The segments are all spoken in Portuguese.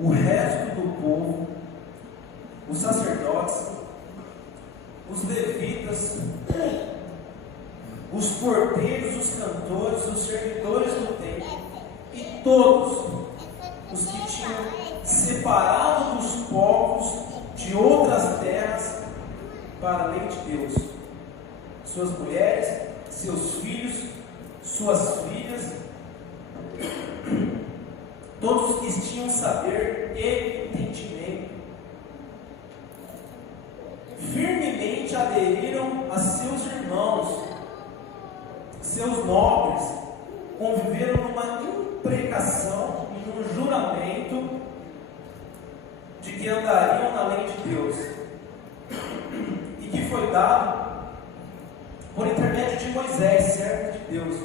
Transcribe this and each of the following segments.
o resto do povo, os sacerdotes, os levitas, os porteiros, os cantores, os servidores do templo e todos os que tinham separado dos povos de outras terras para a lei de Deus, suas mulheres, seus filhos, suas filhas, todos que tinham saber e entendimento, firmemente aderiram a seus irmãos, seus nobres, conviveram numa imprecação e num juramento de que andariam na lei de Deus, e que foi dado por intermédio de Moisés, servo de Deus,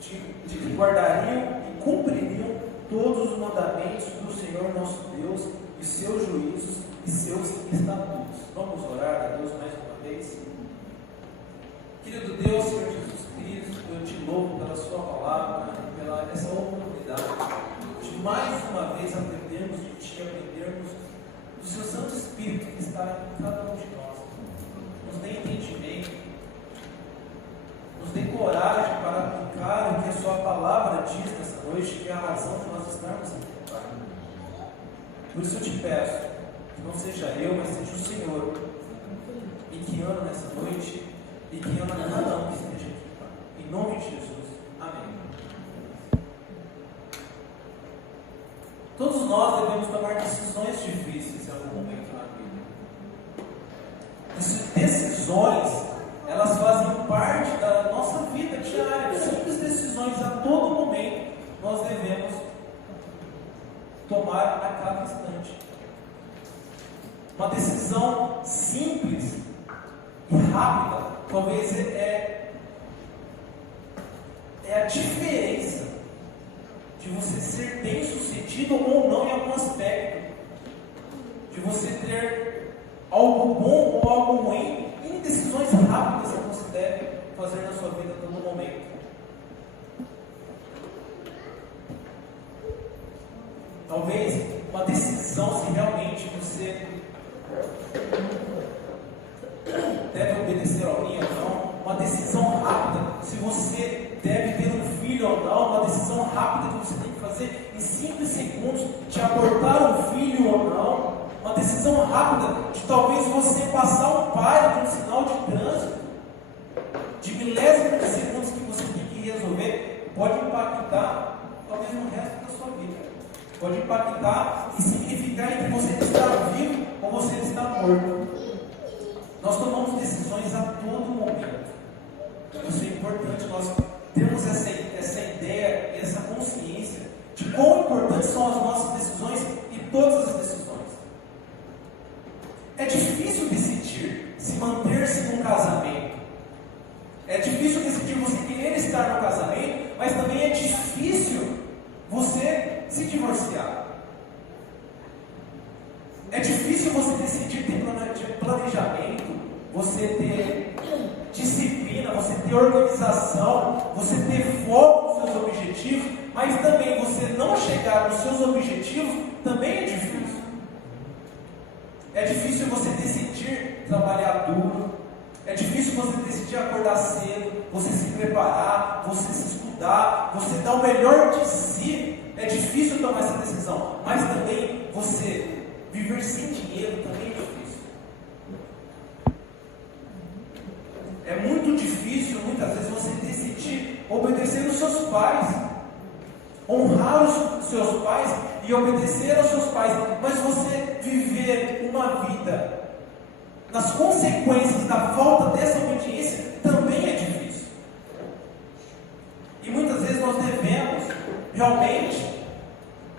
de que guardariam e cumpririam todos os mandamentos do Senhor nosso Deus, e seus juízos e seus estatutos. Vamos orar a Deus mais uma vez? Querido Deus, Senhor Jesus Cristo, eu te louvo pela sua palavra, pela essa oportunidade de mais uma vez aprendermos de ti, aprendermos do seu Santo Espírito que está em cada um de nós. Nos dê entendimento, nos dê coragem para aplicar o que a sua palavra diz nessa noite, que é a razão de nós estarmos aqui, Pai. Por isso eu te peço que não seja eu, mas seja o Senhor e que ame nessa noite e que ama cada um que esteja aqui, Pai. Em nome de Jesus. Amém. Todos nós devemos tomar decisões difíceis em algum momento na vida. Decisões, elas fazem parte da nossa vida diária. Simples decisões a todo momento nós devemos tomar a cada instante. Uma decisão simples e rápida, talvez é a diferença de você ser bem sucedido ou não em algum aspecto, de você ter algo bom ou algo ruim, em decisões rápidas que você deve fazer na sua vida a todo momento. Talvez uma decisão se realmente você deve obedecer a alguém ou não, uma decisão rápida, se você deve ter um filho ou não, uma decisão rápida que você tem que fazer em 5 segundos, de abortar um filho ou não, uma decisão rápida de talvez você passar um pare de um sinal de trânsito, de milésimos de segundos que você tem que resolver, pode impactar talvez no resto da sua vida, pode impactar e significar que você está vivo ou você está morto. Nós tomamos decisões a todo momento. Isso é importante, nós temos essa ideia, essa consciência de quão importantes são as nossas decisões e todas as decisões. É difícil decidir se manter-se num casamento. É difícil decidir você querer estar no casamento, mas também é difícil você se divorciar. É difícil você decidir ter planejamento, você ter disciplina, você ter organização, você ter foco nos seus objetivos, mas também você não chegar nos seus objetivos também é difícil. É difícil você decidir trabalhar duro, é difícil você decidir acordar cedo, você se preparar, você se estudar, você dar o melhor de si. É difícil tomar essa decisão, mas também você viver sem dinheiro também é difícil. É muito difícil, muitas vezes, você decidir obedecer os seus pais, honrar os seus pais e obedecer aos seus pais, mas você viver uma vida nas consequências da falta dessa obediência também é difícil. E muitas vezes nós devemos realmente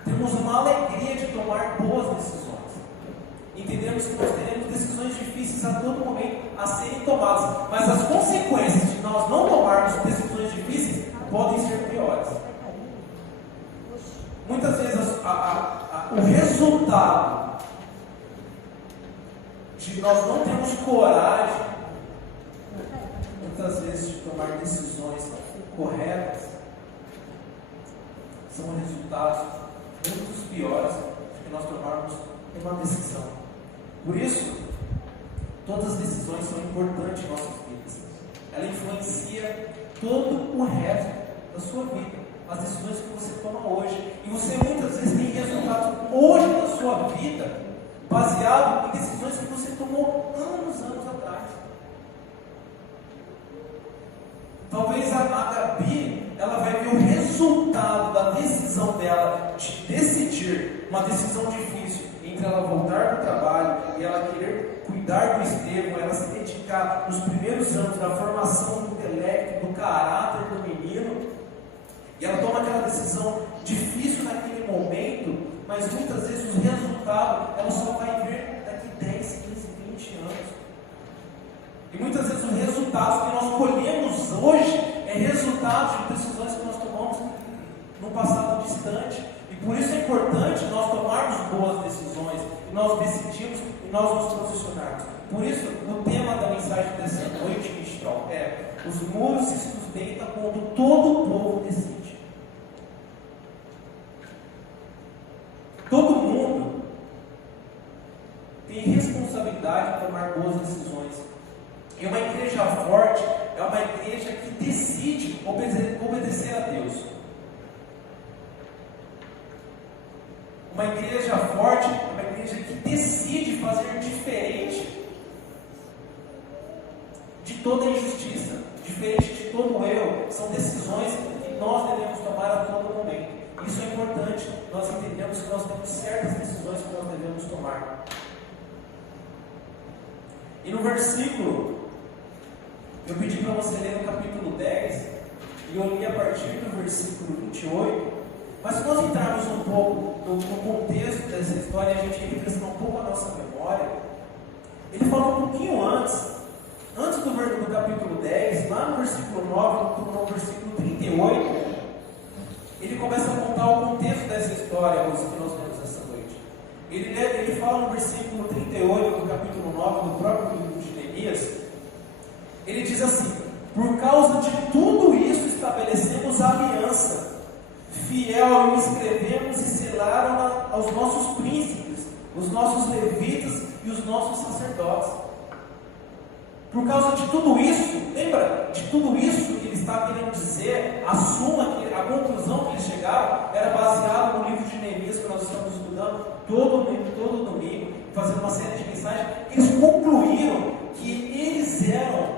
termos uma alegria de tomar boas decisões. Entendemos que nós teremos decisões difíceis a todo momento a serem tomadas, mas as consequências de nós não tomarmos decisões difíceis podem ser piores. Muitas vezes o resultado de nós não termos coragem, muitas vezes, de tomar decisões corretas, são resultados muito piores do que nós tomarmos uma decisão. Por isso, todas as decisões são importantes em nossas vidas. Ela influencia todo o resto da sua vida. As decisões que você toma hoje. E você muitas vezes tem resultados hoje da sua vida baseado em decisões que você tomou anos atrás. Talvez a Gabi, ela vai ver o resultado da decisão dela de decidir uma decisão difícil entre ela voltar para o trabalho e ela querer cuidar do Estevão, ela se dedicar nos primeiros anos da formação do intelecto, do caráter do menino, e ela toma aquela decisão difícil naquele momento, mas muitas vezes os resultados ela só vai ver daqui 10, 15, 20 anos. E muitas vezes os resultados que nós colhemos hoje é resultado de decisões que nós tomamos no passado distante. E por isso é importante nós tomarmos boas decisões, e nós decidirmos e nós nos posicionarmos. Por isso, o tema da mensagem dessa noite, Michel, é: os muros se sustentam quando todo o povo decide. Todo mundo tem responsabilidade de tomar boas decisões. E uma igreja forte é uma igreja que decide obedecer a Deus. Uma igreja forte é uma igreja que decide fazer diferente de toda injustiça, diferente de todo erro. São decisões que nós devemos tomar a todo momento. Isso é importante, nós entendemos que nós temos certas decisões que nós devemos tomar. E no versículo, eu pedi para você ler no capítulo 10, e eu li a partir do versículo 28, mas se nós entrarmos um pouco no contexto dessa história, a gente refrescar um pouco a nossa memória. Ele fala um pouquinho antes do capítulo 10, lá no versículo 9, no versículo 38, ele começa a contar o contexto dessa história que nós vemos essa noite. Ele fala no versículo 38 do capítulo 9 do próprio livro de Neemias. Ele diz assim: por causa de tudo isso estabelecemos a aliança fiel e escrevemos e selaram aos nossos príncipes, os nossos levitas e os nossos sacerdotes. Por causa de tudo isso, lembra de tudo isso que ele está querendo dizer? A conclusão que eles chegaram era baseada no livro de Neemias que nós estamos estudando todo domingo, fazendo uma série de mensagens. Eles concluíram que eles eram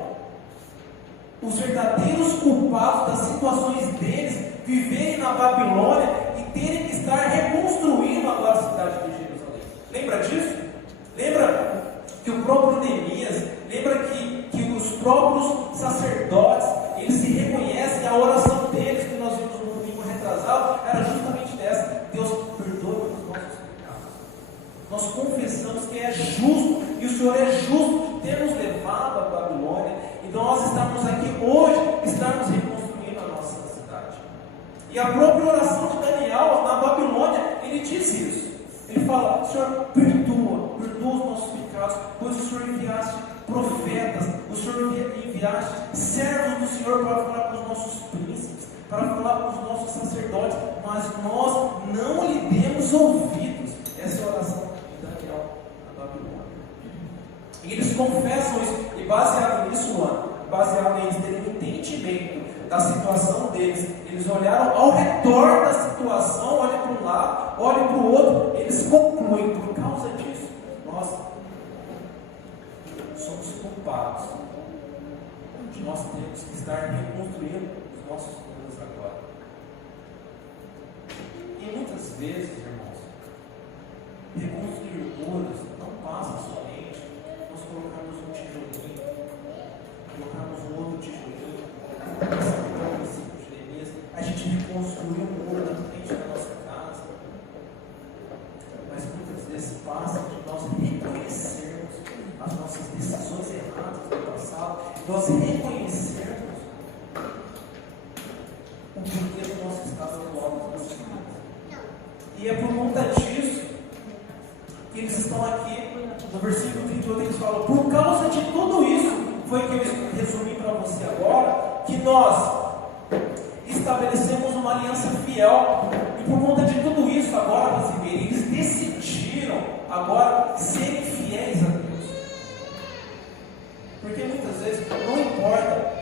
os verdadeiros culpados das situações deles viverem na Babilônia e terem que estar reconstruindo agora a cidade de Jerusalém. Lembra disso? Lembra que o próprio Neemias, lembra que os próprios sacerdotes, eles se reconhecem, a oração deles que nós vimos no domingo retrasado era justamente dessa: Deus, perdoa os nossos pecados. Nós confessamos que é justo, e o Senhor é justo ter nos levado à Babilônia, e nós estamos aqui hoje, estarmos reconstruindo a nossa cidade. E a própria oração de Daniel na Babilônia, ele diz isso. Ele fala: Senhor, perdoa os nossos pecados, pois o Senhor enviaste profetas, o Senhor enviaste servos do Senhor para falar com os nossos príncipes, para falar com os nossos sacerdotes, mas nós não lhe demos ouvidos. Essa é a oração de Daniel na Babilônia. E eles confessam isso, e baseado nisso, baseado neles terem um entendimento da situação deles, eles olharam ao redor da situação, olham para um lado, olham para o outro, eles concluem: por causa disso, nós somos culpados de nós temos que estar reconstruindo os nossos muros agora. E muitas vezes, irmãos, reconstruir muros não passa somente nós colocarmos um tijolinho, colocarmos um outro tijolinho, a gente reconstruir um muro na frente da nossa casa, mas muitas vezes passa de nós reconhecermos as nossas decisões erradas do passado, nós reconhecermos o porquê do nosso estado atual das nossas vidas. E é por conta disso que eles estão aqui no versículo 38, eles falam: por causa de tudo isso, foi que eu resumi para você agora, que nós estabelecemos uma aliança fiel. E por conta de tudo isso, agora, eles decidiram agora serem fiéis a Deus. Porque muitas vezes não importa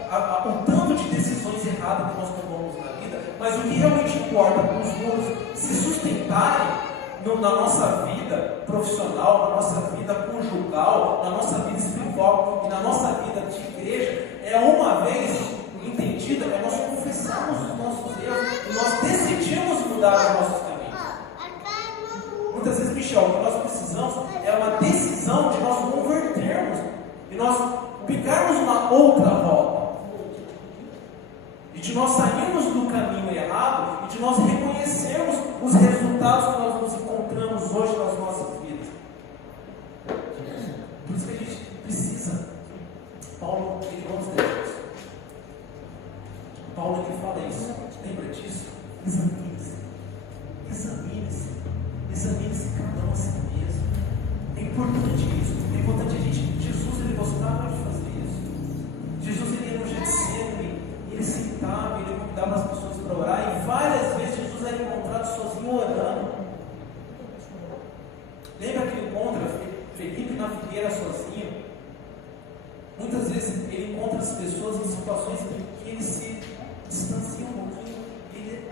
o tanto de decisões erradas que nós tomamos na vida, mas o que realmente importa é os muros se sustentarem na nossa vida profissional, na nossa vida conjugal, na nossa vida espiritual e na nossa vida de igreja, é uma vez entendida, é nós confessarmos os nossos erros e nós decidimos mudar os nossos caminhos. Muitas vezes, Michel, o que nós precisamos é uma decisão de nós convertermos e nós pegarmos uma outra volta. E de nós sairmos do caminho errado e de nós reconhecermos os resultados que nós nos encontramos hoje nas nossas vidas. Por isso que a gente precisa. Paulo, ele não nos deixa isso. Paulo, ele fala isso. Lembra disso? Examine-se. Examine-se. Examine-se cada um a si mesmo. É importante isso. É importante a gente. Jesus, ele gostava de fazer isso. Jesus, ele ia no Getsemane, ele sentava, ele convidava as pessoas para orar, e várias vezes Jesus era encontrado sozinho orando. Lembra que ele encontra Felipe na figueira sozinho? Muitas vezes ele encontra as pessoas em situações em que ele se distancia um pouquinho, ele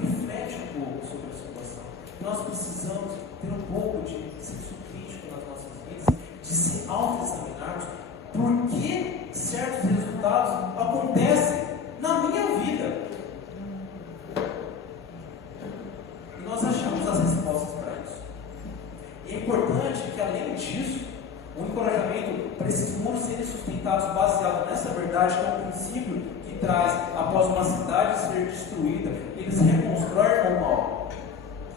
reflete um pouco sobre a situação. Nós precisamos ter um pouco de senso crítico nas nossas vidas, de se auto-examinarmos por que certos resultados acontecem na minha vida. E nós achamos as respostas para isso. E é importante que, além disso, o encorajamento para esses muros serem sustentados baseado nessa verdade, que é um princípio que traz, após uma cidade ser destruída, eles reconstroem o mal.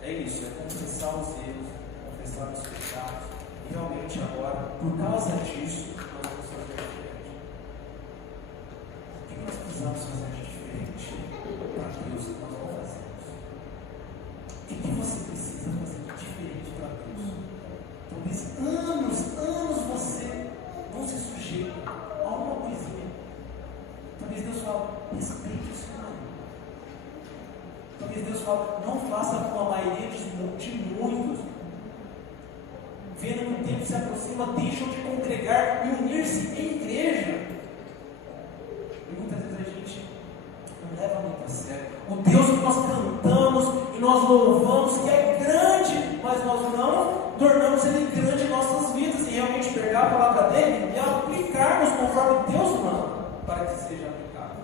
É isso, é confessar os erros, confessar os pecados. E realmente agora, por causa disso, nós vamos fazer diferente. O que nós precisamos fazer de diferente para Deus que nós não fazemos? O que você precisa fazer de diferente para Deus? Talvez anos você não se sujeita a uma coisinha. Talvez Deus fale, respeite o seu marido. Talvez Deus fale, não faça como a maioria de muitos. Vendo que o tempo se aproxima, deixam de congregar e unir-se em igreja. E muitas vezes a gente não leva muito a sério. O Deus que nós cantamos e nós louvamos, que é grande, mas nós não tornamos Ele grande em nossas vidas e realmente pegar a palavra dele e aplicarmos conforme Deus manda, para que seja aplicado.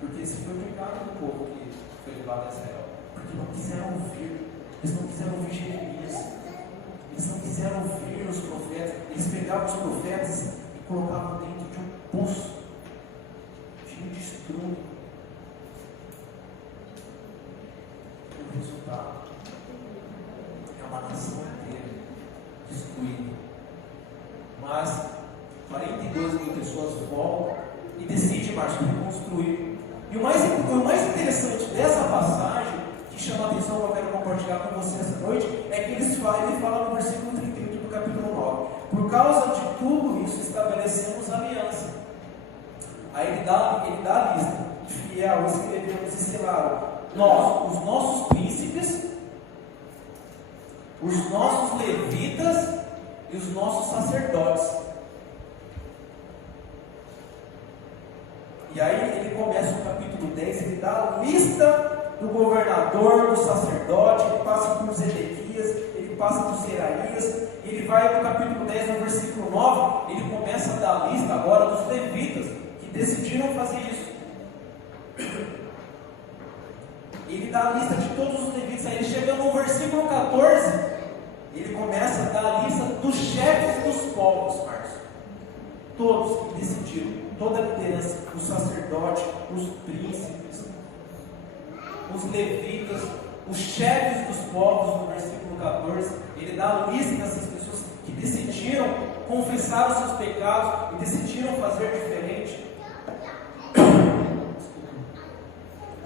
Porque esse foi o pecado do povo que foi levado a Israel. Porque não quiseram ouvir, eles não quiseram ouvir Jeremias. Eles não quiseram ouvir os profetas. Eles pegavam os profetas e colocavam dentro de um poço cheio de estrume. O resultado é uma nação inteira destruída. Mas 42 mil pessoas voltam e decidem reconstruir. E o mais interessante dessa passagem, que chama a atenção, que eu quero compartilhar com vocês essa noite, é que ele fala no versículo 38 do capítulo 9: por causa de tudo isso estabelecemos aliança. Aí ele dá a lista: fiel, escrevemos e selaram nós, os nossos príncipes, os nossos levitas e os nossos sacerdotes. E aí ele começa no capítulo 10, ele dá a lista do governador, do sacerdote, ele passa por Zedequias, ele passa por Seraias, ele vai no capítulo 10, no versículo 9, ele começa a dar a lista agora dos levitas, que decidiram fazer isso. Ele dá a lista de todos os levitas, aí ele chega no versículo 14, ele começa a dar a lista dos chefes dos povos, Márcio. Todos que decidiram, toda a liderança, os sacerdotes, os príncipes, os levitas, os chefes dos povos, no versículo 14, ele dá a lista dessas pessoas que decidiram confessar os seus pecados e decidiram fazer diferente.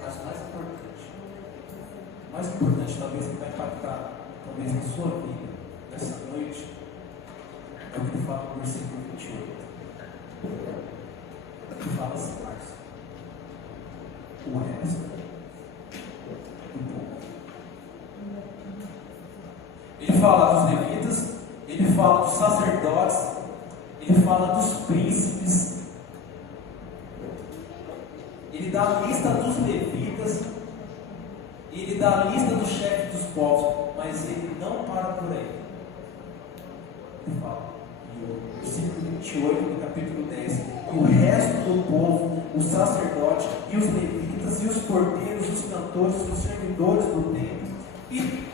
Mas o mais importante talvez que vai impactar, talvez na sua vida, nessa noite, é o que ele fala no versículo 28. Ele fala assim, Márcio: o resto fala dos levitas, ele fala dos sacerdotes, ele fala dos príncipes, ele dá a lista dos levitas, ele dá a lista dos chefes dos povos, mas ele não para por aí. Ele fala, no versículo 28 do capítulo 10, e o resto do povo, os sacerdotes e os levitas e os cordeiros, os cantores, os servidores do templo, e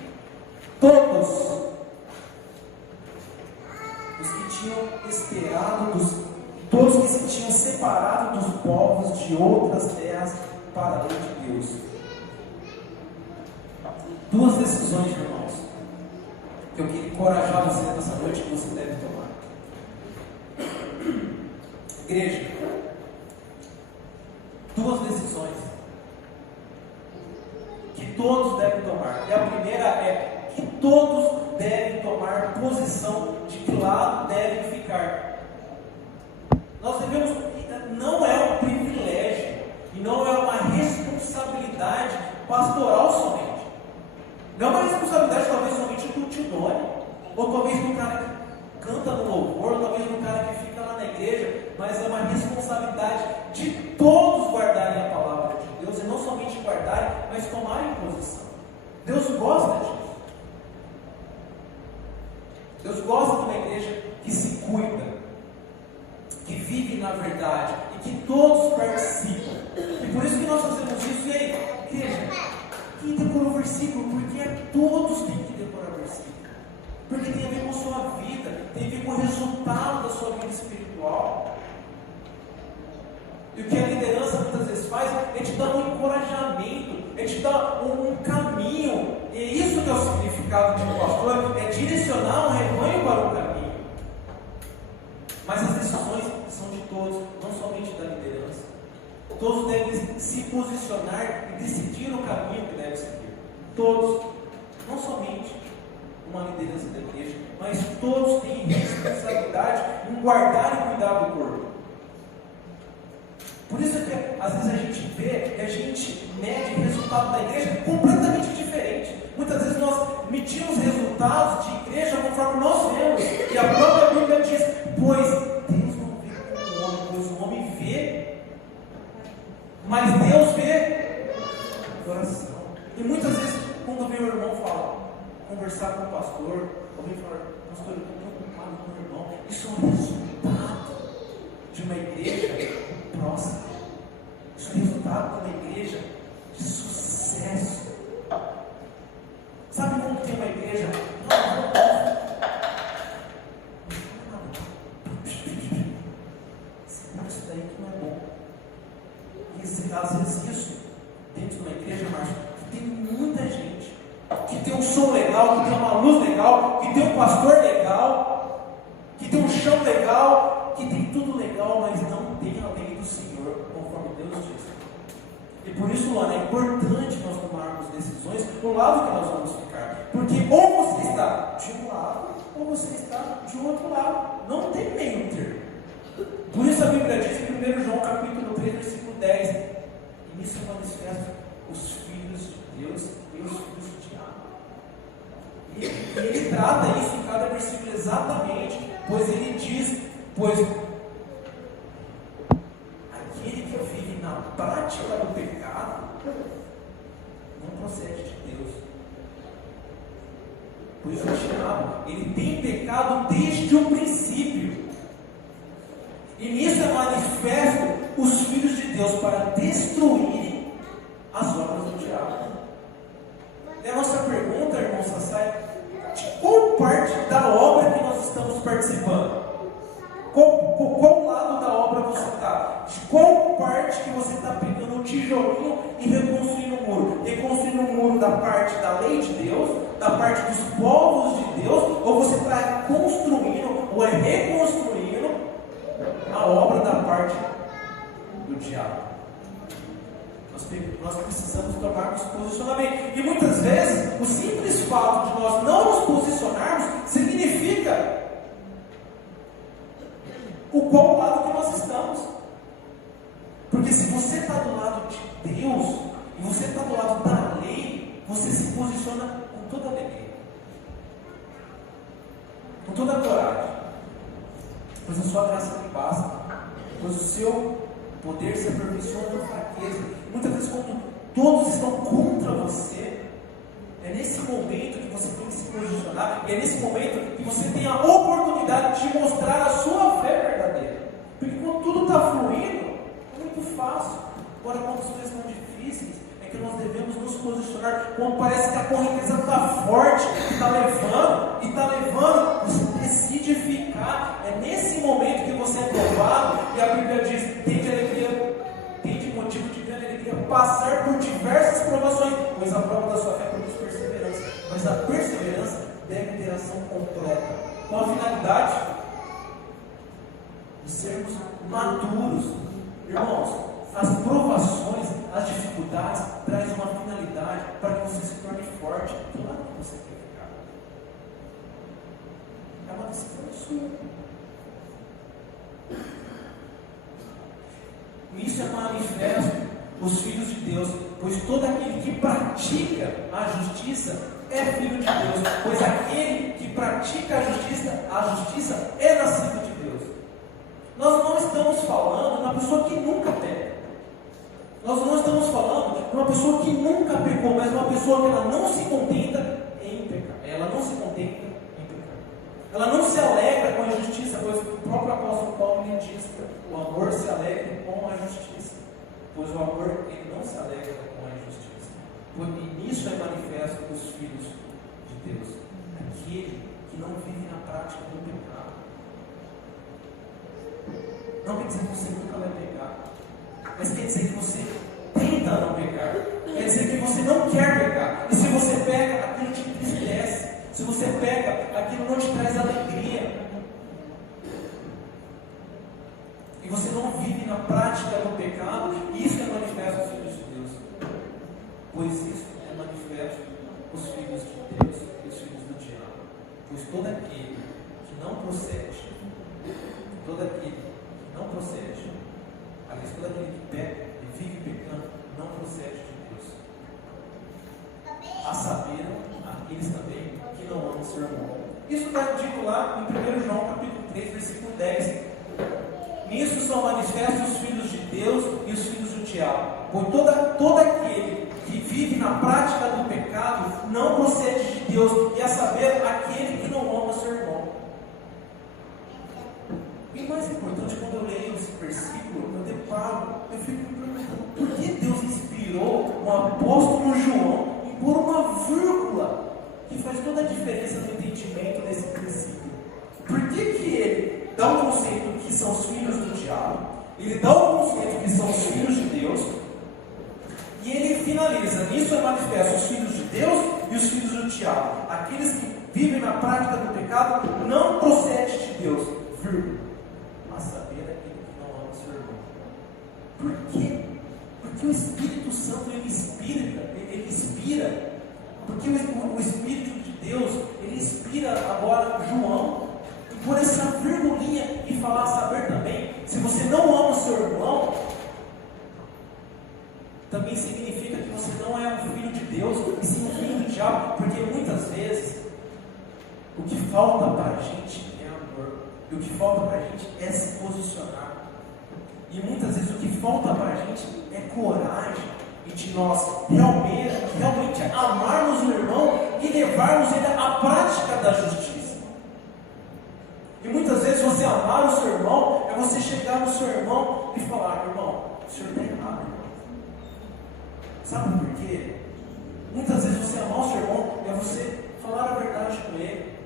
todos os que tinham esperado, todos que se tinham separado dos povos de outras terras para a lei de Deus. Duas decisões, irmãos, que eu queria encorajar você nessa noite que você deve tomar. Igreja, duas decisões que todos devem tomar. E a primeira é que todos devem tomar posição de que lado devem ficar. Nós devemos, não é um privilégio e não é uma responsabilidade pastoral somente. Não é uma responsabilidade talvez somente do Tidone, ou talvez do cara que canta no louvor, ou talvez do cara que fica lá na igreja, mas é uma responsabilidade de todos guardarem a palavra de Deus, e não somente guardarem, mas tomarem posição. Deus gosta disso. Deus gosta de uma igreja que se cuida, que vive na verdade, e que todos participam. E por isso que nós fazemos isso. E aí, igreja, quem decorou o versículo? Porque todos têm que decorar o versículo. Porque tem a ver com a sua vida, tem a ver com o resultado da sua vida espiritual. E o que a liderança muitas vezes faz é te dar um encorajamento, é te dar um caminho. E é isso que é o significado de um pastor, é direcionar um rebanho para o caminho. Mas as decisões são de todos, não somente da liderança. Todos devem se posicionar e decidir o caminho que deve seguir. Todos, não somente uma liderança da igreja, mas todos têm responsabilidade em guardar e cuidar do corpo. Por isso que às vezes a gente vê e a gente mede o resultado da igreja completamente diferente. Muitas vezes nós medimos resultados de igreja conforme nós vemos. E a própria Bíblia diz, pois Deus não vê como o homem, pois o homem vê, mas Deus vê o coração. E muitas vezes, quando vem o irmão falar, conversar com o pastor, alguém fala, pastor, eu estou preocupado com o irmão. Isso é um resultado de uma igreja próxima. Isso é um resultado de uma igreja de sucesso. Sabe como tem uma igreja? Isso daí que não é bom. E às vezes isso, dentro de uma igreja, mas tem muita gente que tem um som legal, que tem uma luz legal, que tem um pastor legal, que tem um chão legal, que tem tudo legal, mas não tem a lei do Senhor, conforme Deus diz. E por isso, Luana, é importante nós tomarmos decisões do lado que nós vamos ficar. Porque ou você está de um lado, ou você está de outro lado. Não tem meio termo. Por isso a Bíblia diz em 1 João capítulo 3, versículo 10, e nisso manifestam os filhos de Deus e os filhos do diabo. E ele trata isso em cada versículo exatamente, pois ele diz, pois aquele que vive na prática do pecado não procede de Deus. Pois o diabo, ele tem pecado desde o princípio. E nisso é manifesto os filhos de Deus para destruírem as obras do diabo. E a nossa pergunta, irmão Sassai, de qual parte da obra que nós estamos participando? Qual lado da obra você está? De qual parte que você está pegando um tijolinho e reconstruindo um muro? Reconstruindo um muro da parte da lei de Deus, da parte dos povos de Deus, ou você está construindo ou reconstruindo a obra da parte do diabo? Nós precisamos tomarmos posicionamento. E muitas vezes, o simples fato de nós não nos posicionarmos significa o qual lado que nós estamos. Porque se você está do lado de Deus, e você está do lado da lei, você se posiciona com toda alegria. com toda a coragem, pois a sua graça me basta, pois o seu poder se aperfeiçoa na fraqueza. Muitas vezes, quando todos estão contra você, é nesse momento que você tem que se posicionar, e é nesse momento que você tem a oportunidade de mostrar a sua fé verdadeira. Porque quando tudo está fluindo, é muito fácil. Agora, quando as coisas estão difíceis, é que nós devemos nos posicionar. Quando parece que a correnteza está forte, está levando, você decide ficar. É nesse momento que você é provado, e a Bíblia diz: tende alegria, tende motivo de grande alegria, passar por diversas provações, pois a prova da sua fé produz perseverança. Mas a perseverança deve ter ação completa, com a finalidade de sermos maduros. Irmãos, as provações, as dificuldades trazem uma finalidade para que você se torne forte do lado que você quer ficar. É uma decisão sua. Nisso é manifesto os filhos de Deus, pois todo aquele que pratica a justiça é filho de Deus, pois aquele que pratica a justiça é nascido de Deus. Nós não estamos falando de uma pessoa que nunca peca. Nós não estamos falando de uma pessoa que nunca pecou, mas uma pessoa que ela não se contenta em pecar. Ela não se contenta em pecar. Ela não se alegra com a injustiça, pois o próprio apóstolo Paulo lhe diz: o amor se alegra com a justiça, pois o amor ele não se alegra com a injustiça. E nisso é manifesto os filhos de Deus, aquele que não vive na prática do pecado. Não quer dizer que você nunca vai pecar, mas quer dizer que você tenta não pecar, quer dizer que você não quer pecar, e se você peca, aquilo te entristece, se você peca, aquilo não te traz alegria, e você não vive na prática do pecado. Isso é manifesto os filhos de Deus, pois isso é manifesto os filhos de Deus e os filhos do diabo, pois todo aquele que não procede, aliás, todo aquele que peca e vive pecando, não procede de Deus. A saber, aqueles também que não amam seu irmão. Isso está dito lá em 1 João capítulo 3, versículo 10. Nisso são manifestos os filhos de Deus e os filhos do diabo. Pois todo aquele que vive na prática do pecado não procede de Deus, e a saber, aquele que não ama seu irmão. E mais importante, quando eu leio esse versículo, eu deparo, eu fico me perguntando: por que Deus inspirou o apóstolo João em pôr uma vírgula que faz toda a diferença no entendimento desse princípio? Por que ele dá um conceito que são os filhos do diabo, ele dá um conceito que são os filhos de Deus, e ele finaliza: nisso é manifesto os filhos de Deus e os filhos do diabo, aqueles que vivem na prática do pecado não procede de Deus, vírgula, a saber, aquele que não ama seu irmão. Por quê? Porque o Espírito Santo ele inspira, porque o Espírito de Deus ele inspira agora João, e por essa virgulinha e falar a saber também, se você não ama seu irmão, também significa que você não é um filho de Deus, e sim um filho do diabo, porque muitas vezes o que falta para a gente é amor, e o que falta para a gente é se posicionar, e muitas vezes o que falta para a gente é coragem, e de nós realmente amarmos o irmão e levarmos ele à prática da justiça. E muitas vezes você amar o seu irmão é você chegar no seu irmão e falar: irmão, o senhor está errado, irmão. Sabe por quê? Muitas vezes você amar o seu irmão é você falar a verdade com ele.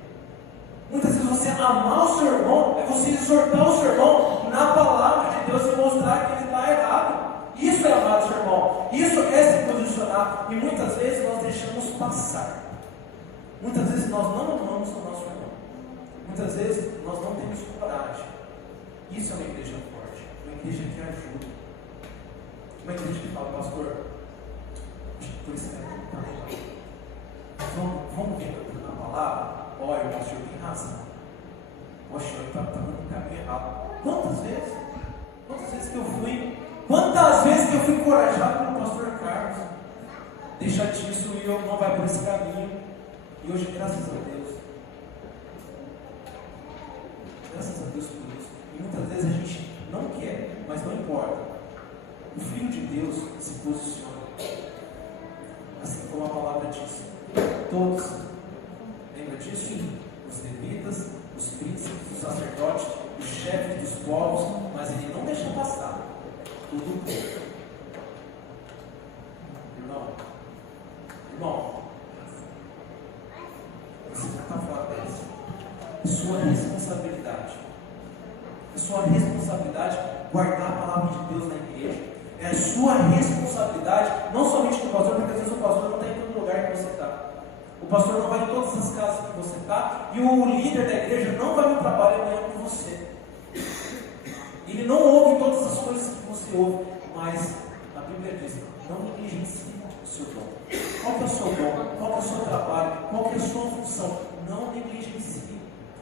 Muitas vezes você amar o seu irmão é você exortar o seu irmão na palavra de Deus e mostrar que ele está errado. Isso é amar o seu irmão, isso é se posicionar. E muitas vezes nós deixamos passar. Muitas vezes nós não amamos o nosso irmão. Muitas vezes nós não temos coragem. Isso é uma igreja forte, uma igreja que ajuda, uma igreja que fala: pastor, por isso está legal. Vamos ver na palavra. Olha, o pastor tem razão. Poxa, ele está no caminho errado. Quantas vezes que eu fui encorajado pelo pastor Carlos, deixa disso e eu não vai por esse caminho, e hoje, graças a Deus, Deus por isso. E muitas vezes a gente não quer, mas não importa. O Filho de Deus se posiciona. Assim como a palavra diz. Todos. Lembra disso? Os levitas, os príncipes, os sacerdotes, os chefes dos povos, mas ele não deixa passar tudo o povo. Irmão, você não está fora disso. É sua responsabilidade. É sua responsabilidade guardar a palavra de Deus na igreja. É a sua responsabilidade, não somente do pastor, porque às vezes o pastor não está em todo lugar que você está. O pastor não vai em todas as casas que você está, e o líder da igreja não vai no trabalho amanhã com você. Ele não ouve todas as coisas que você ouve, mas a Bíblia diz: não negligencie o seu dom. Qual que é o seu dom? Qual que é o seu trabalho? Qual que é a sua função? Não negligencie.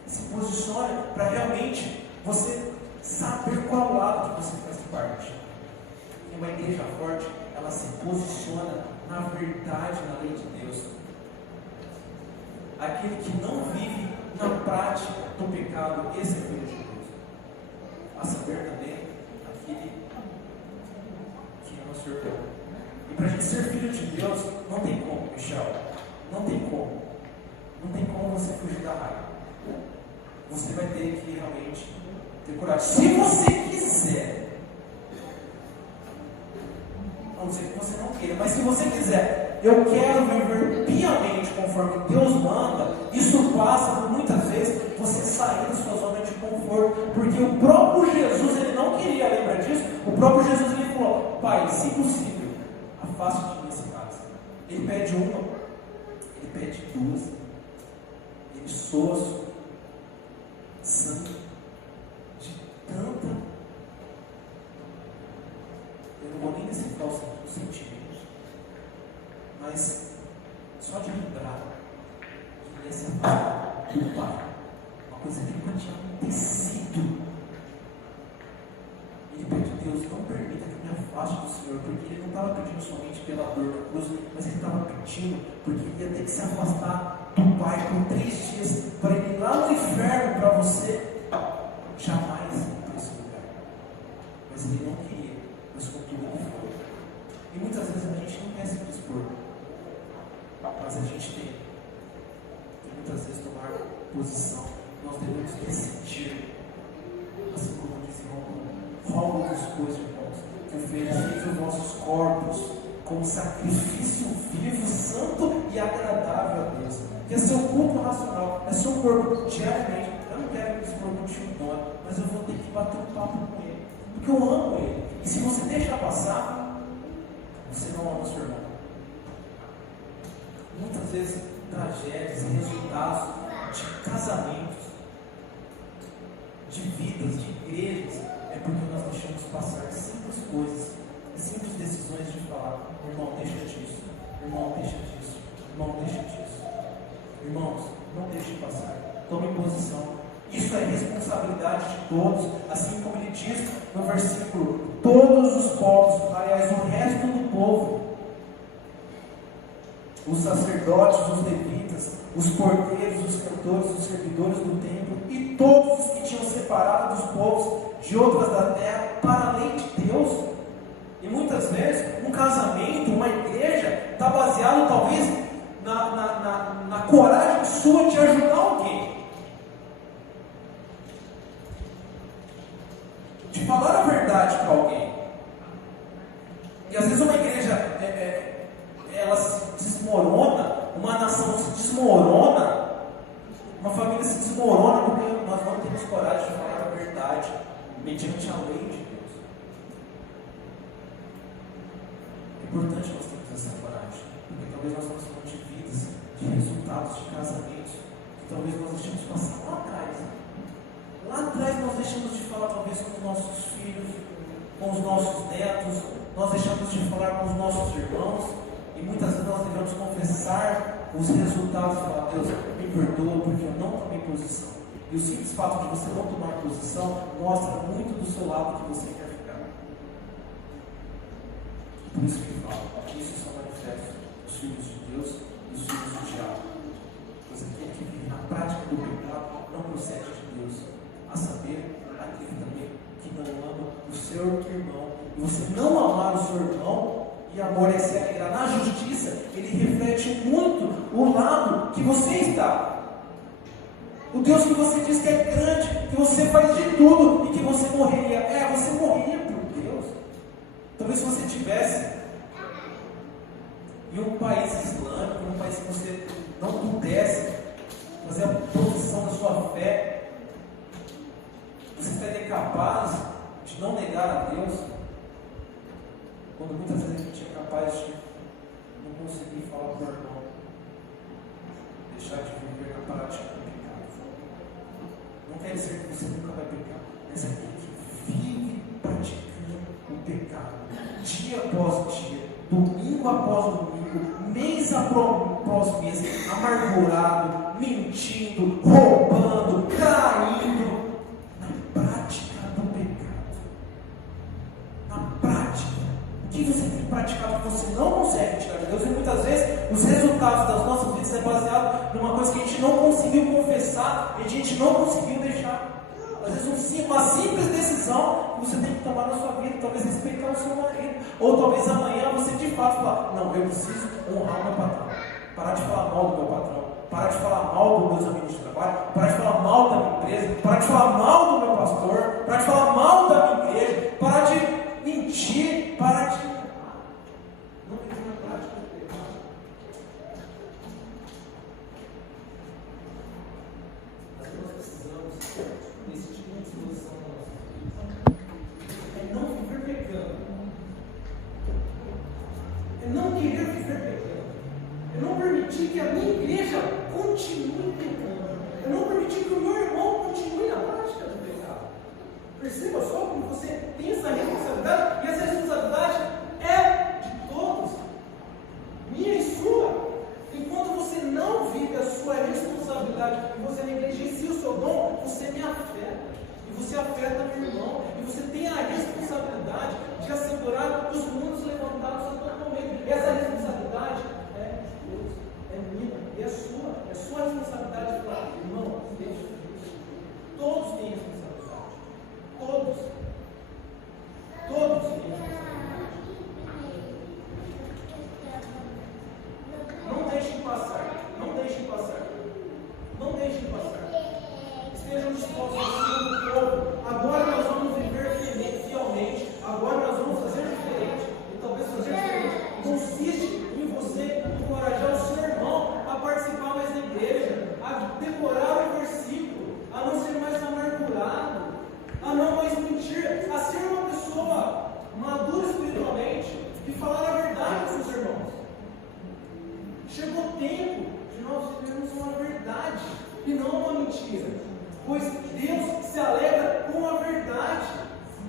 Se posicione para realmente você saber qual lado que você faz parte. E uma igreja forte, ela se posiciona na verdade, na lei de Deus. Aquele que não vive na prática do pecado, esse é o Filho de Deus. A saber também, aquele que ama o seu irmão. E para a gente ser filho de Deus, não tem como, Michel. Não tem como. Não tem como você fugir da raiva. Você vai ter que realmente ter coragem. Se você quiser. A não ser que você não queira, mas se você quiser, eu quero viver piamente conforme Deus manda, isso passa por muitas vezes você sair da sua zona de conforto, porque o próprio Jesus, ele não queria, lembrar disso? O próprio Jesus, ele falou: Pai, se possível, afaste de mim esse cálice. Ele pede uma, ele pede duas, ele soa sangue de tanta. Eu não vou nem citar os sentimentos, mas só de lembrar que esse é o Pai, uma coisa que nunca tinha acontecido. Ele pede: Deus, não permita que me afaste do Senhor, porque ele não estava pedindo somente pela dor da cruz, mas ele estava pedindo porque ele ia ter que se afastar do Pai por 3 dias, para ele ir lá no inferno para você jamais ir para esse lugar. Mas ele não queria, mas contudo ele foi. E muitas vezes a gente não quer se dispor, mas a gente tem que muitas vezes tomar posição. Nós devemos decidir, assim como diz o rogo-vos, pois, irmãos, que ofereceis os vossos corpos como sacrifício vivo, santo e agradável a Deus, que é seu culto racional, é seu corpo diariamente. Eu não quero que esse corpo continue dói, mas eu vou ter que bater um papo com ele, porque eu amo ele. E se você deixar passar, você não ama o seu irmão. Muitas vezes tragédias e resultados de casamentos, de vidas, de igrejas, é porque nós deixamos passar simples coisas, simples decisões de falar: irmão, deixa disso, irmão, deixa disso, irmão, deixa disso. Irmãos, não deixe passar, tome posição. Isso é responsabilidade de todos, assim como ele diz no versículo: todos os povos, aliás, o resto do povo, os sacerdotes, os levitas, os porteiros, os cantores, os servidores do templo e todos os que tinham separado dos povos de outras da terra para além de Deus. E muitas vezes um casamento, uma igreja está baseado talvez na coragem sua de ajudar alguém, de falar a verdade para alguém. E às vezes uma igreja ela se desmorona, uma nação se desmorona, uma família se desmorona porque nós não temos coragem de falar a verdade mediante a lei de Deus. É importante nós termos essa coragem, porque talvez nós estamos falando de vidas, de resultados, de casamentos, que talvez nós deixamos passar lá atrás. Lá atrás nós deixamos de falar talvez com os nossos filhos, com os nossos netos, nós deixamos de falar com os nossos irmãos, e muitas vezes nós devemos confessar os resultados e falar: Deus, me perdoa porque eu não tomei posição. E o simples fato de você não tomar posição mostra muito do seu lado que você quer ficar. Por isso que eu falo, isso são manifestos os filhos de Deus e os filhos do diabo. Pois aquele que vive na prática do pecado não procede de Deus. a saber, aquele também que não ama o seu irmão. E você não amar o seu irmão, e amor é se alegrar na justiça, ele reflete muito o lado que você está. O Deus que você diz que é grande, que você faz de tudo e que você morreria. Você morreria por Deus. Talvez se você tivesse em um país islâmico, um país que você não pudesse fazer a profissão da sua fé, você estaria capaz de não negar a Deus, quando muitas vezes a gente é capaz de não conseguir falar para o irmão, deixar de viver na prática do pecado. Não quer dizer que você nunca vai pecar, mas é aquele que vive praticando o pecado, dia após dia, domingo após domingo, mês após mês, amargurado, mentindo, roubando, traindo, na prática do pecado. Na prática. O que você tem praticado que você não consegue tirar de Deus? E muitas vezes os resultados das nossas vidas é baseado numa coisa que a gente não conseguiu confessar e a gente não conseguiu deixar. Às vezes uma simples decisão que você tem que tomar na sua vida, talvez respeitar o seu marido, ou talvez amanhã você de fato falar, não, eu preciso honrar o meu patrão, parar de falar mal do meu patrão, parar de falar mal dos meus amigos de trabalho, parar de falar mal da minha empresa, parar de falar mal do meu pastor, parar de falar mal da minha igreja, parar de mentir, parar de... Não viver na prática do pecado. Nós precisamos desse tipo de disposição na nossa vida. É não viver pecando. É não querer viver pecando. É não permitir que a minha igreja continue pecando. É não permitir que o meu irmão continue na prática do pecado. Perceba só como você tem essa responsabilidade, e essa responsabilidade é de todos, minha e sua. Enquanto você não vive a sua responsabilidade, e você negligencia o seu dom, você me afeta, e você afeta meu irmão, e você tem a responsabilidade de assegurar os mundos levantados a todo momento. Essa responsabilidade é de todos, é minha, e é sua responsabilidade de falar, irmão, deixa isso. Todos têm responsabilidade, todos têm responsabilidade. Não deixem passar. Estejam dispostos a ser um povo. Agora nós vamos viver fielmente. Agora nós vamos fazer diferente. E talvez fazer diferente consiste em você encorajar o seu irmão a participar mais da igreja, a decorar o versículo, a não ser mais amargurado, a não mais mentir, a ser uma pessoa madura espiritualmente e falar a verdade para os seus irmãos. Chegou o tempo de nós vivermos uma verdade e não uma mentira, pois Deus se alegra com a verdade,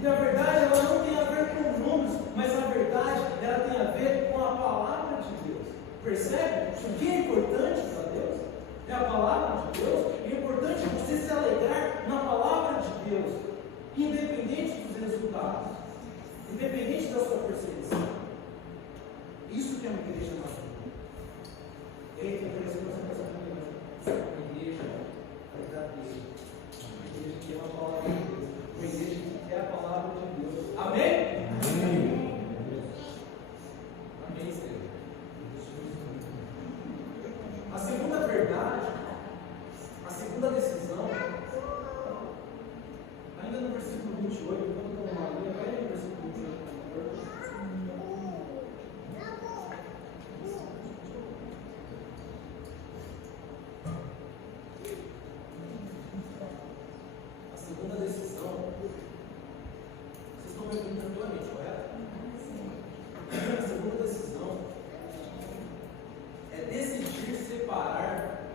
e a verdade ela não tem a ver com números, mas a verdade ela tem a ver com a palavra de Deus. Percebe? O que é importante para Deus é a palavra de Deus. É importante você se alegrar na palavra de Deus, independente dos resultados, independente da sua perseguição. Isso que é uma igreja madura. Eita, parece que você está falando uma igreja verdadeira, uma igreja que ama a palavra de Deus, uma igreja que quer a palavra de Deus. Amém? Amém. Amém, Senhor. A segunda verdade, a segunda decisão, ainda no versículo 28, enquanto eu estou numa linha, vai no versículo 28, por favor. Segunda decisão, vocês estão me ouvindo tranquilamente, correto? A segunda decisão é decidir separar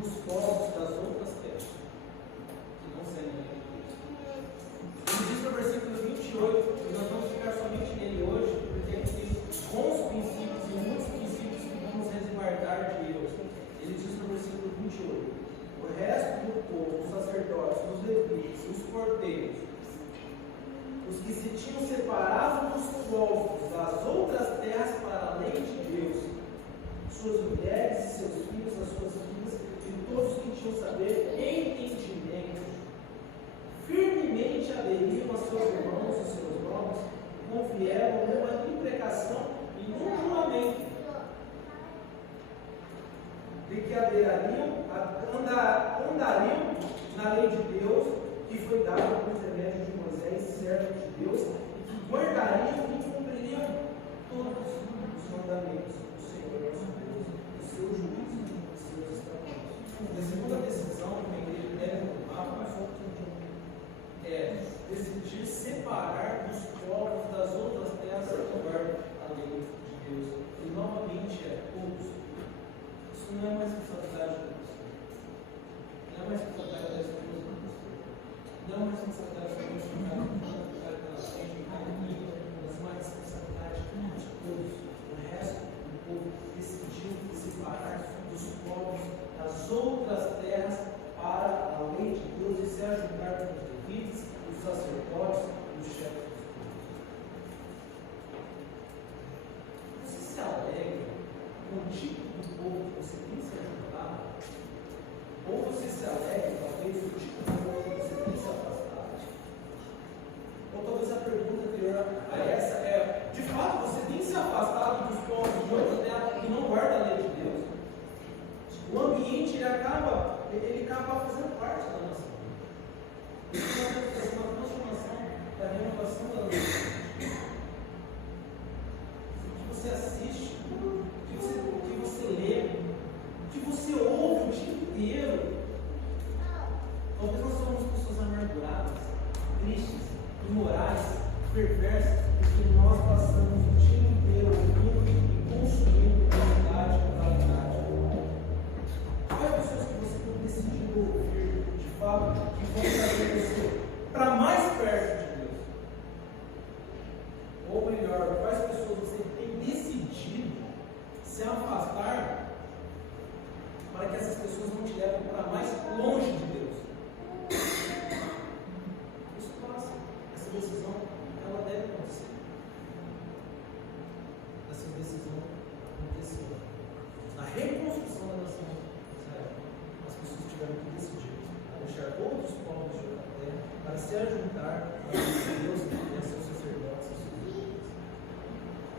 os povos das outras terras que não serem de Cristo. Ele diz no versículo 28, e nós vamos ficar somente nele hoje, porque aqui tem bons princípios e muitos princípios que vamos resguardar de Deus. Ele diz no versículo 28. O resto do povo, os sacerdotes, os levitas, os porteiros, os que se tinham separado dos povos das outras terras para além de Deus, suas mulheres e seus filhos, as suas filhas, e todos que tinham saber e entendimento, na lei de Deus, que foi dada por intermédio de Moisés, servo de Deus, e que guardariam e cumpririam todos os mandamentos do Senhor nosso Deus, os seus juízos, os seus estatutos. E a segunda decisão que a igreja deve tomar é decidir separar os povos das outras terras que guardam a lei de Deus. E novamente todos. Isso não é mais responsabilidade de Deus. Não é mais responsabilidade da esposa. Não é mais responsabilidade da responsabilidade pela gente, mas mais responsabilidade de todos. O resto do povo decidiu separar dos povos das outras terras para a lei de Deus e se ajudar com os levitas, os sacerdotes e os chefes dos povos. Você se alegra com o tipo de povo que você tem se ajudado? Ou você se alegra, talvez, com o tipo de povo que você tem se afastado? Ou talvez a pergunta anterior a essa é: de fato você tem se afastado dos povos de outra terra que não guarda a lei de Deus? O ambiente ele acaba fazendo parte da nossa vida. Ele acaba fazendo uma transformação da renovação da nossa vida. O que você assiste, o que você lê, o que você ouve o dia inteiro. Talvez nós somos pessoas amarguradas, tristes, imorais, perversas, porque nós passamos o dia inteiro ouvindo e consumindo qualidade e moralidade. Quais pessoas que você tem decidido ouvir, de fato, que vão trazer você para mais perto de Deus? Ou melhor, quais pessoas você tem decidido se afastar para que essas pessoas não te levem para mais longe de Deus? Isso passa. Essa decisão, ela deve acontecer. Essa decisão aconteceu. Na reconstrução da nação de Israel, as pessoas tiveram que decidir a deixar todos os povos de outra terra para se ajuntar a Deus e a seus sacerdotes e seus líderes.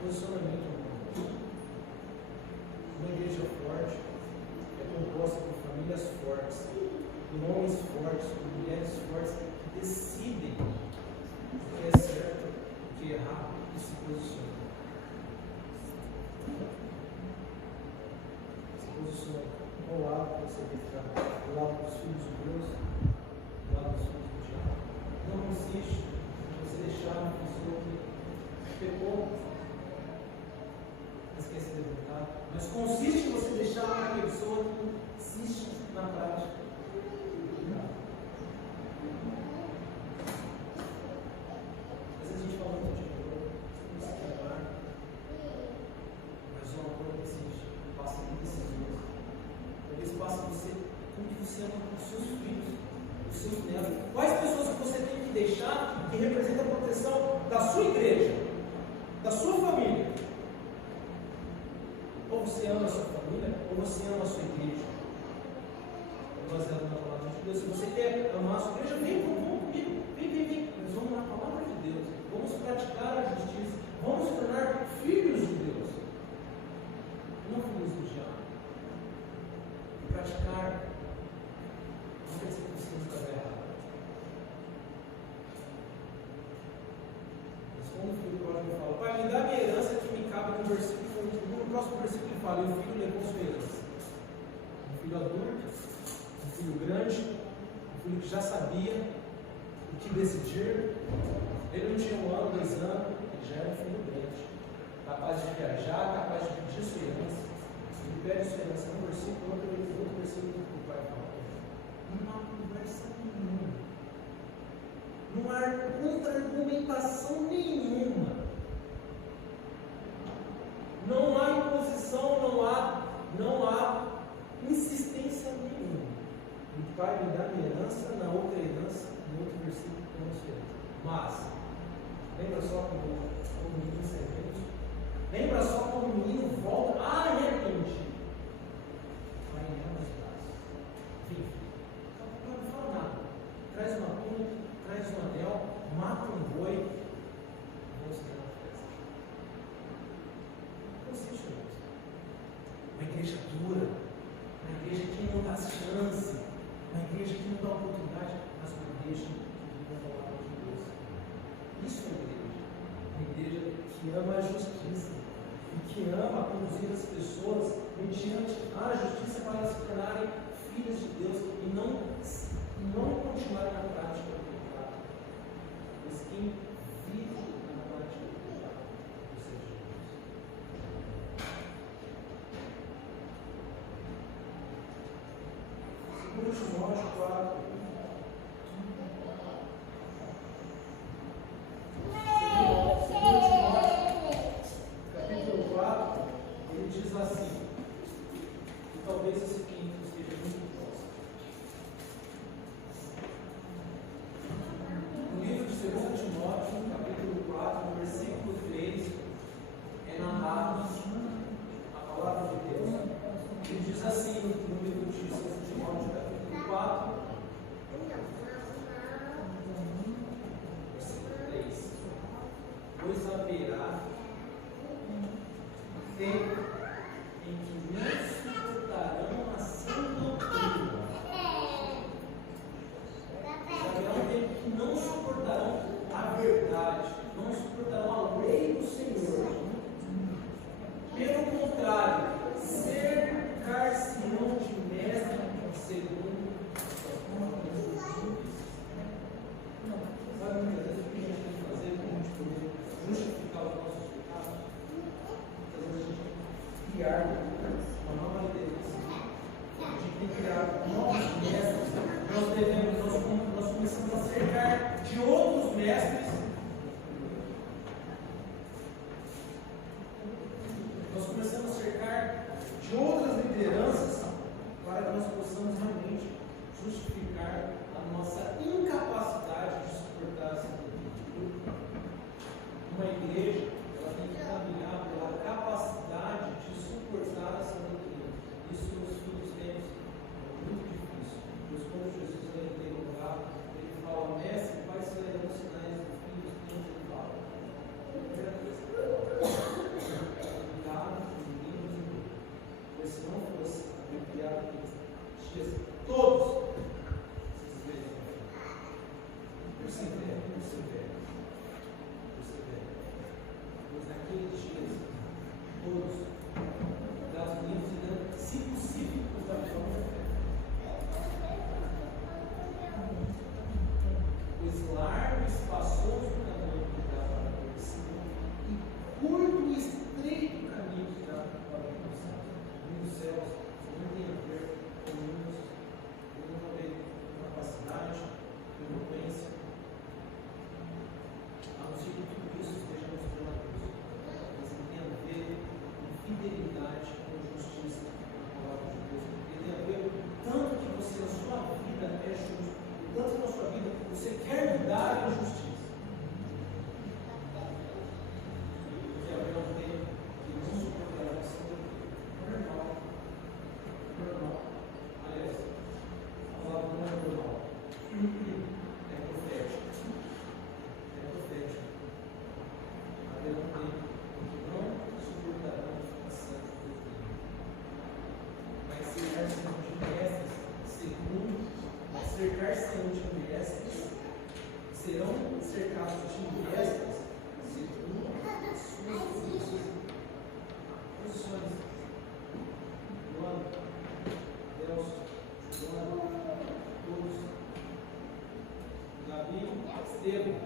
Posicionamento humano. Uma igreja forte é composta por famílias fortes, por homens fortes, por mulheres fortes que decidem o que é certo, o que é errado e se posicionam. Se posicionam ao lado que você tem que ficar, ao lado dos filhos de Deus, ao lado dos filhos do diabo. Não consiste em você deixar uma pessoa que pecou, esquece de levantar, mas consiste em você deixar uma pessoa que insiste na prática. Às vezes a gente fala muito de amor, não se amar, mas o amor existe, passa por decisões. Talvez passe você como que você ama os seus filhos, os seus netos. Quais pessoas que você tem que deixar que representam a proteção da sua igreja, da sua família? Ou você ama a sua família, ou você ama a sua igreja. Baseado na palavra de Deus. Se você quer amar a sua igreja, vem comigo. Vem. Nós vamos na palavra de Deus. Vamos praticar a justiça. Vamos nos tornar filhos de Deus. Não filhos do diabo. Praticar. Não quer dizer que você não está errado. Mas quando o filho pródigo fala: Pai, me dá minha herança que me cabe no versículo. No próximo versículo ele fala: e o filho levou sua herança. Um filho adulto, um filho grande, um filho que já sabia o que decidir. Ele não tinha 1 ano, 2 anos, ele já era um filho grande, capaz de viajar, capaz de pedir sua herança. Ele pede sua herança num versículo, outro versículo que o pai fala. Não há conversa nenhuma, não há contra-argumentação nenhuma. Não há imposição, não há insistência nenhuma. O pai me dá minha herança, na outra herança, no outro versículo que eu não sei. Mas, lembra só como o menino se arrepende? Lembra só como o menino volta arrependido? Pai, me dá meus braços. Vem. Não fala nada. Traz uma túnica, traz um anel, mata um boi. Vamos ter uma festa. Uma igreja dura, uma igreja que não dá chance, uma igreja que não dá oportunidade. ama a justiça e que ama conduzir as pessoas mediante a justiça para se tornarem filhos de Deus e não continuarem na prática do pecado. Mas quem vive na prática do pecado, ou seja, Deus. 2 Timóteo 4. Capítulo 4, ele diz assim, e talvez esse quinto esteja muito próximo. No livro de 2 Timóteo, capítulo 4, versículo 3, é narrado a palavra de Deus. Ele diz assim no livro de 2 Timóteo, capítulo 4, versículo 3. Pois haverá tempo em que não suportarão a sã doutrina. Haverá um tempo que não suportarão a verdade, não suportarão a lei do Senhor. Pelo contrário, cercar-se-ão de mestre segundo as próprias justiças. Sabe muitas vezes o que a gente tem que fazer para a gente poder justificar os nossos pecados? Muitas vezes a gente tem que criar uma nova liderança. A gente tem que criar novos mestres. Nós começamos a cercar de outros mestres. Nós começamos a cercar de outras lideranças para que nós possamos realmente justificar a nossa incapacidade de suportar essa doutrina. Uma igreja, ela tem que caminhar pela capacidade de suportar essa doutrina. Isso nos filhos tempos é muito difícil. Pois quando Jesus é interrogado, ele fala: Mestre, quais serão os sinais dos filhos tempos? Ele fala: primeira coisa, cuidado com os meninos, pois se não fosse criado dias todos, persevere. Pois naqueles dias, todos, das meninas irão, se possível, os da própria fé. Pois largo e espaçoso o caminho que dá para a perdição, e curto e estreito o caminho que dá para a perdição. Dos céus, não tem a ver com muitos, não tem a ver com capacidade, eloquência, a não ser que tudo isso esteja nos Deus, mas tem a ver com fidelidade, com justiça na palavra de Deus. Ele tem a ver com tanto que você na sua vida é justo, o tanto na sua vida você quer mudar a justiça. Porque haverá um tempo que não suportará a sã doutrina. Normal. Aliás, a palavra não é normal. É profética. Haverá um tempo que não suportarão a sã doutrina. Mas cercar-se de mestres, segundo cercar-se de mestres, serão cercados de mestres, segundo as suas posições. João, Deus, João, todos. Davi, Estevão,